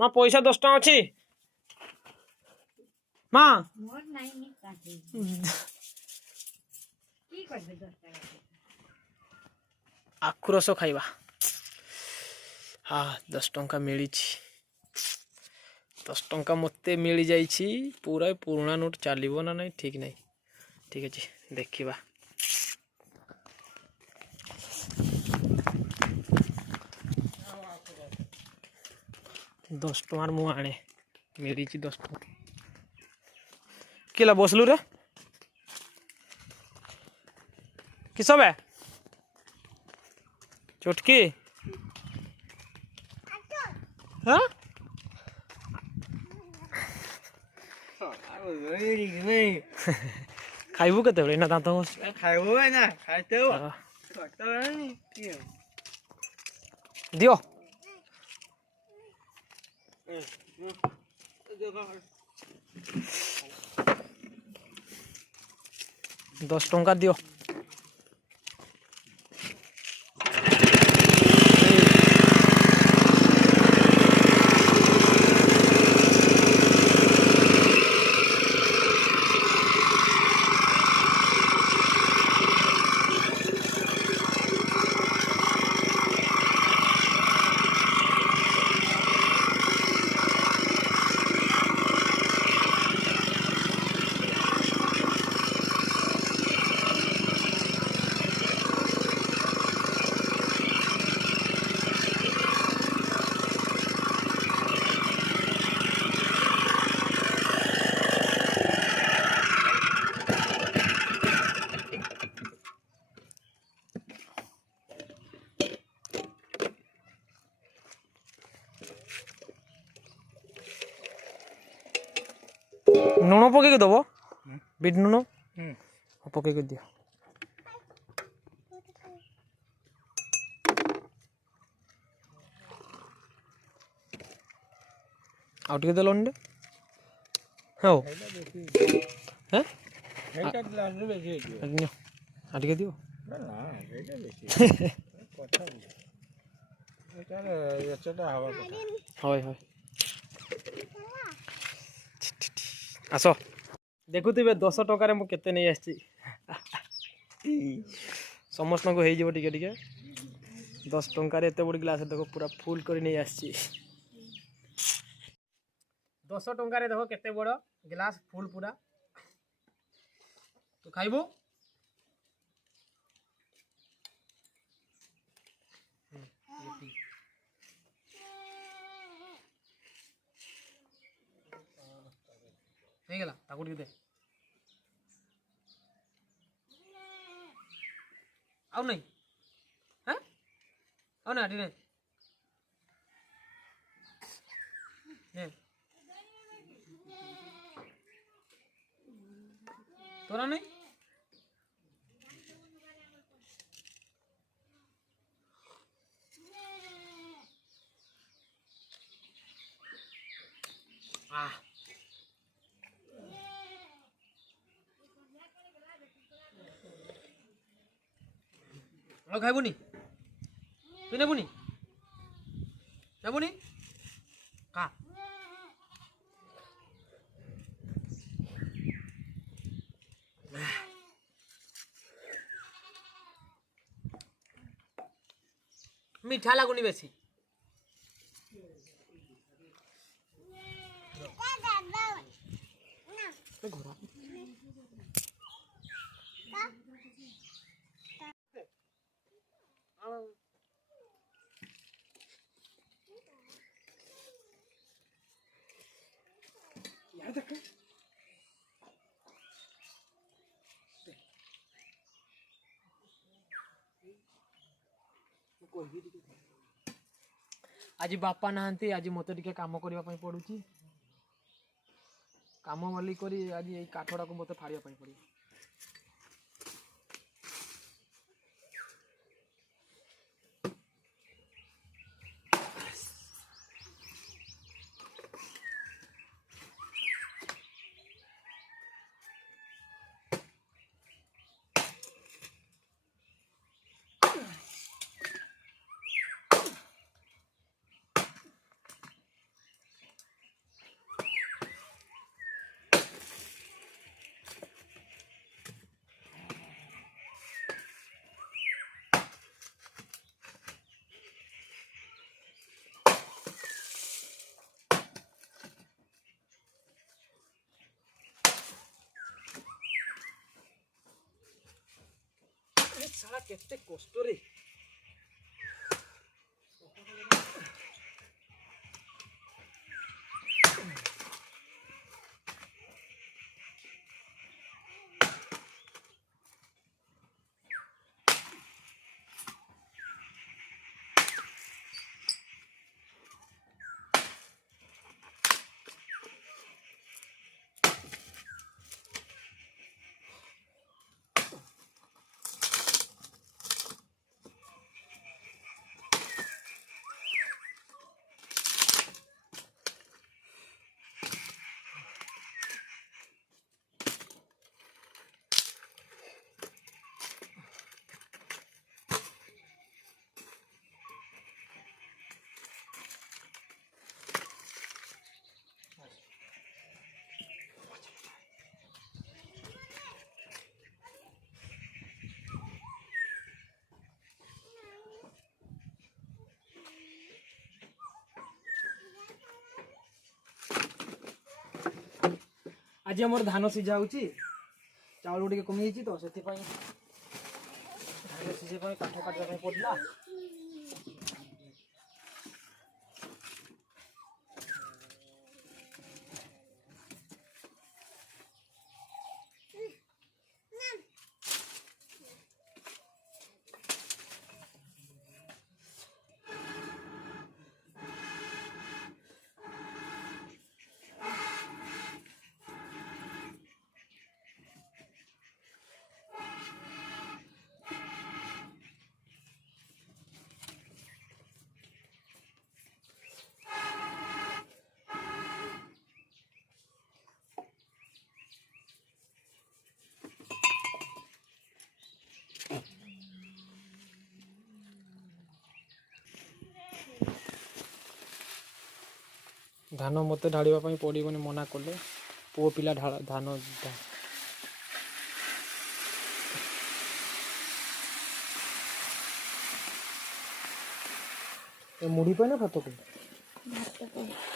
माँ पैसा 10 टଙ୍କା अच्छी माँ आखु रस खाइबा हाँ 10 टଙ୍କା मिली 10 टଙ୍କା मते मिल जाइछि पूरा पुराना नोट चलिबो ना नहीं ठीक नहीं ठीक अच्छे देखिबा 10 टଙ୍କାର ମୁଁ ଆଣେ ମିଳିଛି 10 ଟଙ୍କା କିଲା ବସଲୁ ରେ किस बे चुटकी हाँ खाइबू केते बेले ना दांत खाइबो ना खाइते हो दियो 10 ଟଙ୍କା दियो नुण पकईक दब बिट नुण पकईक दियो आउ टिके देलनि रे हो हैं एटा ग्लास रे बेसी नियो आ टिके दियो ना ना एटा बेसी कथा एटा एचटा हवा कथा होय होय आस देखुथिबे 10 टଙ୍କାରେ ମୁଁ କେते नहीं आछि समस्त को हे जीवो टिके टिके 10 टଙ୍କାରେ एते बड़ ग्लास देखो पूरा फुल करी नहीं आछि 10 टଙ୍କାରେ देखो केते बड़ ग्लास फुल पूरा तो खाइबो नहीं गला ताकू दे आउ नहीं हैं आउ ना नहीं ये तोरा नहीं खाइबुनी तु नेबुनी नेबुनी का मीठा लगुनी बेसी आज बापा नहांती आज मत टे कम करने पड़ू कम वाली करी आज ये काठड़ा को मत फाड़िया पड़ो କେତେ କଷ୍ଟରେ आज आम धान सीझा हो चाउल टे कमी तो से धान सीझे काठ काटा पड़ा धान मत ढाड़ा पड़ोनी मना कले पुओ पिला धान मुड़ी पे ना भात पे